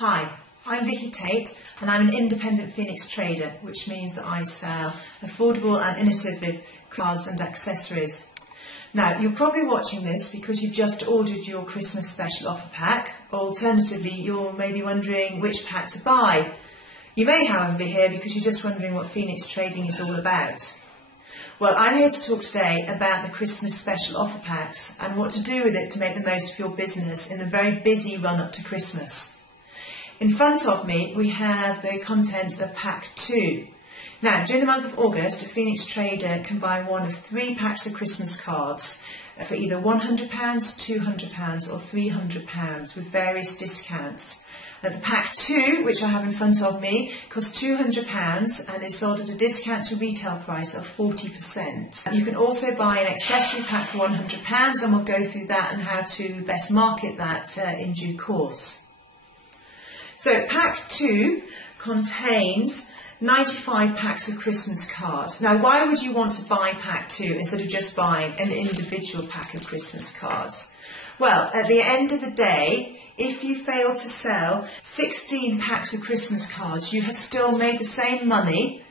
Hi, I'm Vicky Tate and I'm an independent Phoenix trader, which means that I sell affordable and innovative cards and accessories. Now, you're probably watching this because you've just ordered your Christmas special offer pack. Alternatively, you're maybe wondering which pack to buy. You may, however, be here because you're just wondering what Phoenix trading is all about. Well, I'm here to talk today about the Christmas special offer packs and what to do with it to make the most of your business in the very busy run-up to Christmas. In front of me, we have the contents of Pack 2. Now, during the month of August, a Phoenix trader can buy one of 3 packs of Christmas cards for either £100, £200 or £300 with various discounts. The Pack 2, which I have in front of me, costs £200 and is sold at a discount to retail price of 40%. You can also buy an accessory pack for £100 and we'll go through that and how to best market that in due course. So Pack 2 contains 95 packs of Christmas cards. Now, why would you want to buy Pack 2 instead of just buying an individual pack of Christmas cards? Well, at the end of the day, if you fail to sell 16 packs of Christmas cards, you have still made the same money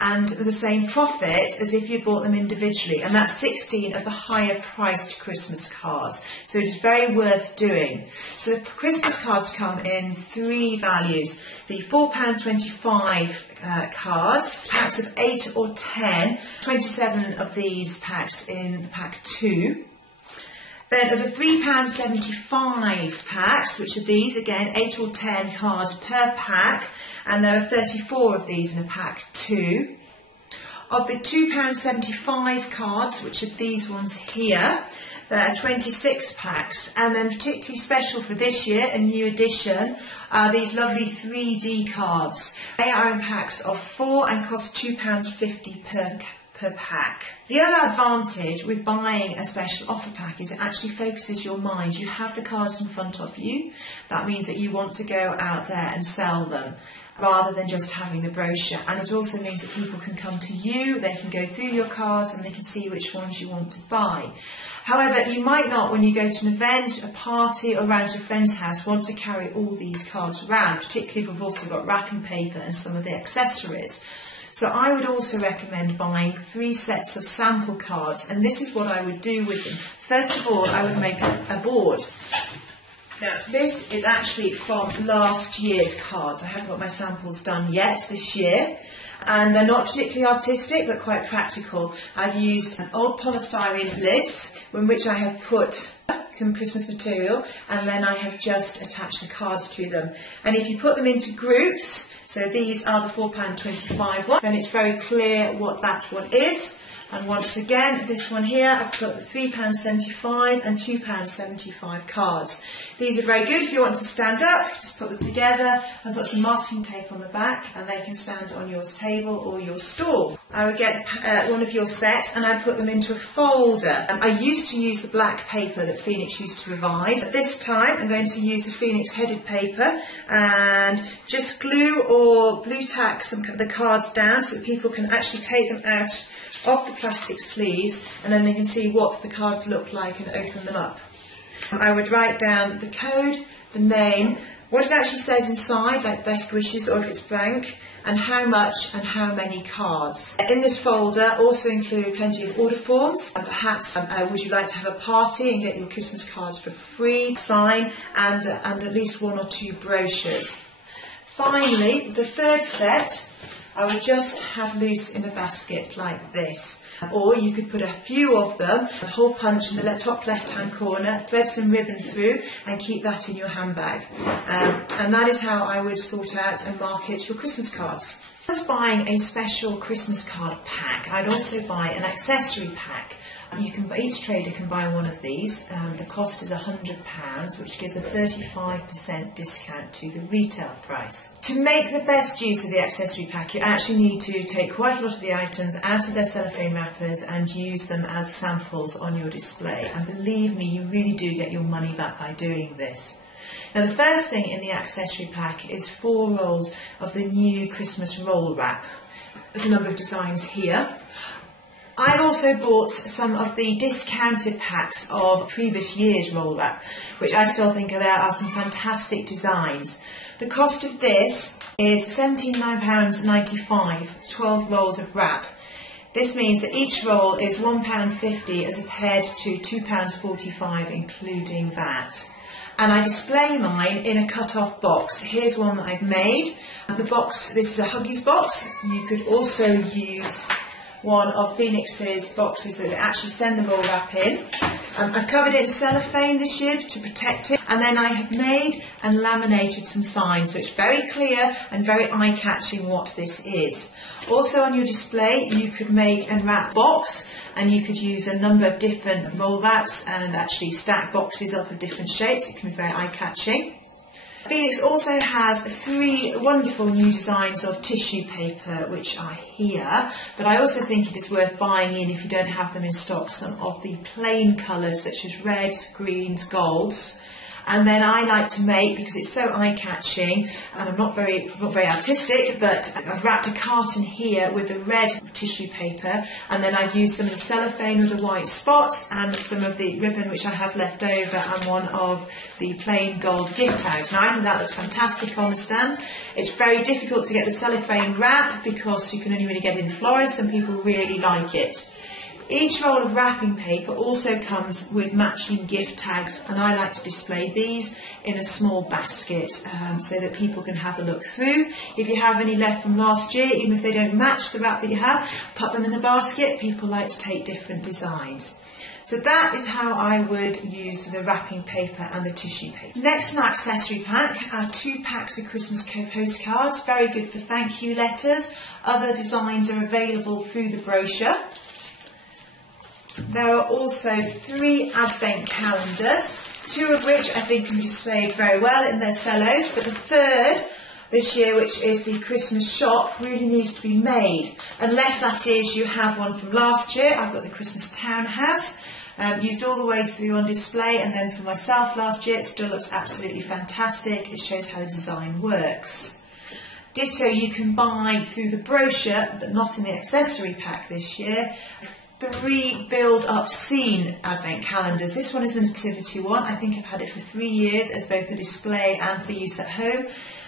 and the same profit as if you bought them individually, and that's 16 of the higher priced Christmas cards. So it is very worth doing. So the Christmas cards come in 3 values. The £4.25 cards, packs of 8 or 10, 27 of these packs in Pack 2. Then of the £3.75 packs, which are these, again, 8 or 10 cards per pack, and there are 34 of these in a Pack 2. Of the £2.75 cards, which are these ones here, there are 26 packs, and then particularly special for this year, a new addition, are these lovely 3D cards. They are in packs of 4 and cost £2.50 per pack. The other advantage with buying a special offer pack is it actually focuses your mind. You have the cards in front of you. That means that you want to go out there and sell them rather than just having the brochure. And it also means that people can come to you, they can go through your cards and they can see which ones you want to buy. However, you might not, when you go to an event, a party or around your friend's house, want to carry all these cards around, particularly if we've also got wrapping paper and some of the accessories. So I would also recommend buying 3 sets of sample cards, and this is what I would do with them. First of all, I would make a board. Now, this is actually from last year's cards. I haven't got my samples done yet this year, and they're not particularly artistic but quite practical. I've used an old polystyrene lids in which I have put some Christmas material, and then I have just attached the cards to them. And if you put them into groups, so these are the £4.25 one, then it's very clear what that one is. And once again, this one here, I've put the £3.75 and £2.75 cards. These are very good if you want to stand up, just put them together and put some masking tape on the back and they can stand on your table or your stall. I would get one of your sets and I'd put them into a folder. I used to use the black paper that Phoenix used to provide, but this time I'm going to use the Phoenix headed paper and just glue or blue tack the cards down so that people can actually take them out of the plastic sleeves and then they can see what the cards look like and open them up. I would write down the code, the name, what it actually says inside, like best wishes or if it's blank, and how much and how many cards. In this folder also include plenty of order forms, and perhaps would you like to have a party and get your Christmas cards for free, sign, and at least 1 or 2 brochures. Finally, the 3rd set I would just have loose in a basket like this. Or you could put a few of them, a hole punch in the top left-hand corner, thread some ribbon through and keep that in your handbag. And that is how I would sort out and market your Christmas cards. If I was buying a special Christmas card pack, I'd also buy an accessory pack. Each trader can buy one of these. The cost is £100, which gives a 35% discount to the retail price. To make the best use of the accessory pack, you actually need to take quite a lot of the items out of their cellophane wrappers and use them as samples on your display. And believe me, you really do get your money back by doing this. Now, the first thing in the accessory pack is 4 rolls of the new Christmas roll wrap. There's a number of designs here. I've also bought some of the discounted packs of previous year's roll wrap, which I still think there are some fantastic designs. The cost of this is £79.95, 12 rolls of wrap. This means that each roll is £1.50 as compared to £2.45 including VAT. And I display mine in a cut-off box. Here's one that I've made. The box, this is a Huggies box. You could also use one of Phoenix's boxes that actually send the roll wrap in. I've covered it in cellophane this year to protect it, and then I have made and laminated some signs, so it's very clear and very eye-catching what this is. Also on your display you could make and wrap box, and you could use a number of different roll wraps and actually stack boxes up of different shapes. It can be very eye-catching. Phoenix also has 3 wonderful new designs of tissue paper which are here, but I also think it is worth buying in, if you don't have them in stock, some of the plain colours such as reds, greens, golds. And then I like to make, because it's so eye-catching, and I'm not very artistic, but I've wrapped a carton here with the red tissue paper, and then I've used some of the cellophane with the white spots, and some of the ribbon which I have left over, and one of the plain gold gift tags. Now I think that looks fantastic on the stand. It's very difficult to get the cellophane wrap because you can only really get it in florist, and people really like it. Each roll of wrapping paper also comes with matching gift tags, and I like to display these in a small basket so that people can have a look through. If you have any left from last year, even if they don't match the wrap that you have, put them in the basket. People like to take different designs. So that is how I would use the wrapping paper and the tissue paper. Next in our accessory pack are 2 packs of Christmas postcards, very good for thank you letters. Other designs are available through the brochure. There are also 3 advent calendars, 2 of which I think can be displayed very well in their cellos, but the 3rd this year, which is the Christmas shop, really needs to be made, unless that is you have one from last year. I've got the Christmas townhouse, used all the way through on display, and then for myself last year. It still looks absolutely fantastic. It shows how the design works. Ditto you can buy through the brochure, but not in the accessory pack this year. 3 build-up scene advent calendars. This one is the nativity one. I think I've had it for 3 years as both a display and for use at home.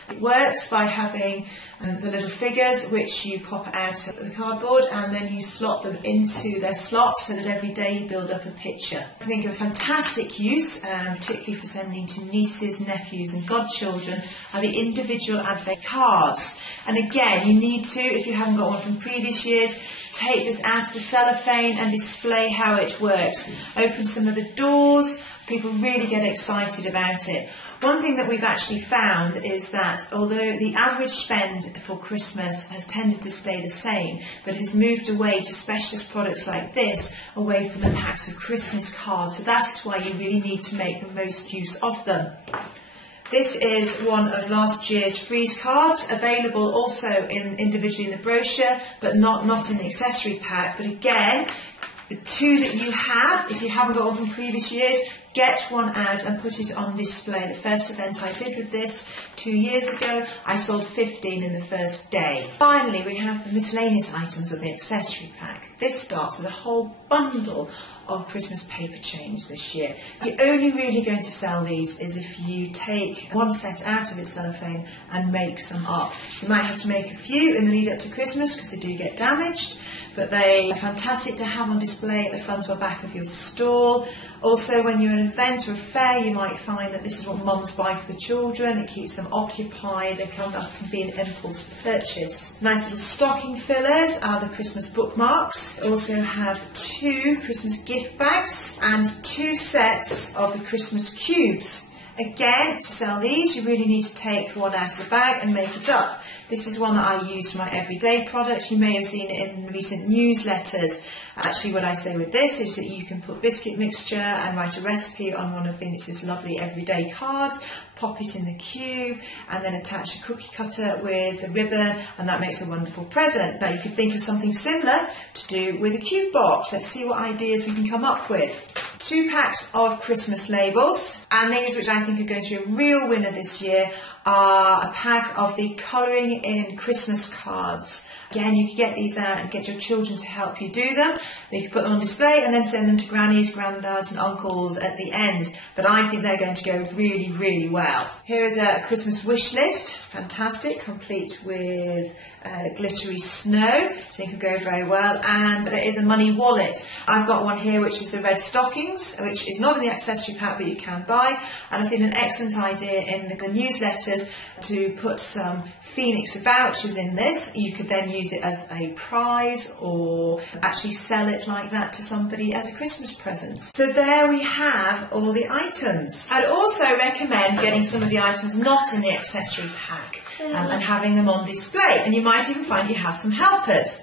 It works by having the little figures which you pop out of the cardboard, and then you slot them into their slots so that every day you build up a picture. I think of fantastic use, particularly for sending to nieces, nephews and godchildren, are the individual advent cards. And again, you need to, if you haven't got one from previous years, take this out of the cellophane and display how it works. Open some of the doors. People really get excited about it. One thing that we've actually found is that although the average spend for Christmas has tended to stay the same, but has moved away to specialist products like this, away from the packs of Christmas cards. So that is why you really need to make the most use of them. This is one of last year's freeze cards, available also individually in the brochure, but not in the accessory pack. But again, the 2 that you have, if you haven't got one from previous years, get one out and put it on display. The first event I did with this 2 years ago, I sold 15 in the first day. Finally, we have the miscellaneous items of the accessory pack. This starts with a whole bundle of Christmas paper chains this year. You're only really going to sell these is if you take one set out of its cellophane and make some up. You might have to make a few in the lead up to Christmas because they do get damaged, but they are fantastic to have on display at the front or back of your stall. Also, when you're at an event or a fair, you might find that this is what mums buy for the children. It keeps them occupied. They can often be an impulse purchase. Nice little stocking fillers are the Christmas bookmarks. We also have 2 Christmas gift bags and 2 sets of the Christmas cubes. Again, to sell these, you really need to take one out of the bag and make it up. This is one that I use for my everyday products. You may have seen it in recent newsletters. Actually, what I say with this is that you can put biscuit mixture and write a recipe on one of Phoenix's lovely everyday cards, pop it in the cube, and then attach a cookie cutter with a ribbon, and that makes a wonderful present. Now, you could think of something similar to do with a cube box. Let's see what ideas we can come up with. 2 packs of Christmas labels, and these, which I think are going to be a real winner this year, are a pack of the colouring in Christmas cards. Again, you can get these out and get your children to help you do them. You can put them on display and then send them to grannies, granddads and uncles at the end. But I think they're going to go really, really well. Here is a Christmas wish list. Fantastic, complete with glittery snow. So it can go very well. And there is a money wallet. I've got one here which is the red stockings, which is not in the accessory pack but you can buy. And I've seen an excellent idea in the newsletters to put some Phoenix vouchers in this. You could then use it as a prize or actually sell it like that to somebody as a Christmas present. So there we have all the items. I'd also recommend getting some of the items not in the accessory pack and having them on display, and you might even find you have some helpers.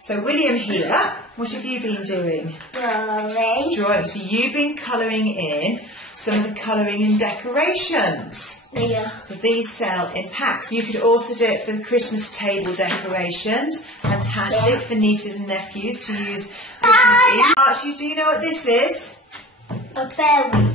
So William here, what have you been doing? Drawing. So you've been colouring in some of the colouring and decorations. Yeah. So these sell in packs. You could also do it for the Christmas table decorations. Fantastic for nieces and nephews to use Christmas Eve. Archie, do you know what this is? A fairy.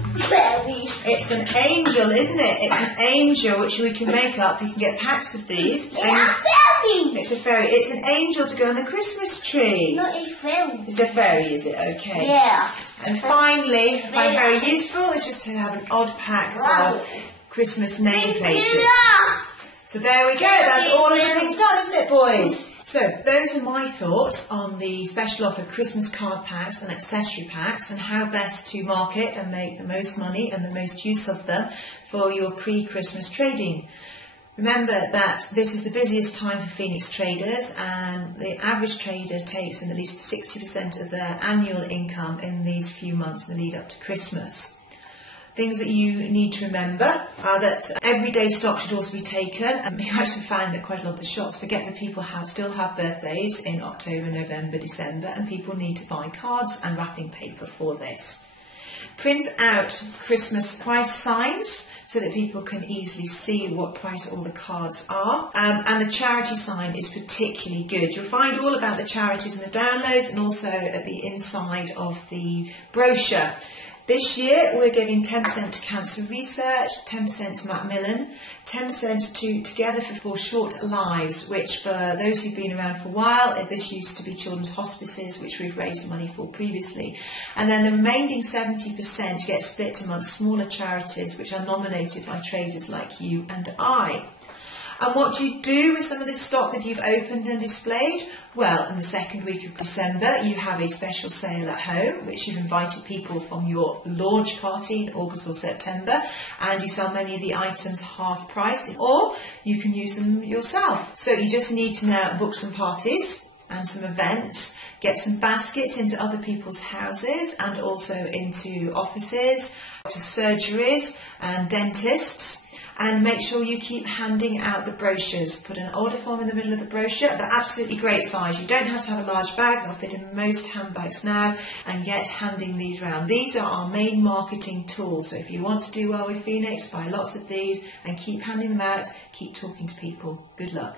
It's an angel, isn't it? It's an angel which we can make up. You can get packs of these. Yeah, fairy. It's a fairy. It's an angel to go on the Christmas tree. Not a fairy. It's a fairy, is it? Okay. Yeah. And finally, I find very useful, is just to have an odd pack of Christmas name places. So there we go. That's all of the things done, isn't it, boys? So those are my thoughts on the special offer Christmas card packs and accessory packs and how best to market and make the most money and the most use of them for your pre-Christmas trading. Remember that this is the busiest time for Phoenix traders, and the average trader takes in at least 60% of their annual income in these few months in the lead up to Christmas. Things that you need to remember are that everyday stock should also be taken. And you actually find that quite a lot of the shops forget that people still have birthdays in October, November, December, and people need to buy cards and wrapping paper for this. Print out Christmas price signs so that people can easily see what price all the cards are. And the charity sign is particularly good. You'll find all about the charities in the downloads and also at the inside of the brochure. This year we're giving 10% to Cancer Research, 10% to Macmillan, 10% to Together for Short Lives, which for those who've been around for a while, this used to be children's hospices, which we've raised money for previously. And then the remaining 70% gets split amongst smaller charities, which are nominated by traders like you and I. And what do you do with some of this stock that you've opened and displayed? Well, in the second week of December, you have a special sale at home, which you've invited people from your launch party in August or September, and you sell many of the items half price, or you can use them yourself. So you just need to now book some parties and some events, get some baskets into other people's houses and also into offices, to surgeries and dentists. And make sure you keep handing out the brochures. Put an order form in the middle of the brochure. They're absolutely great size. You don't have to have a large bag. They'll fit in most handbags now, and yet handing these around. These are our main marketing tools. So if you want to do well with Phoenix, buy lots of these and keep handing them out. Keep talking to people. Good luck.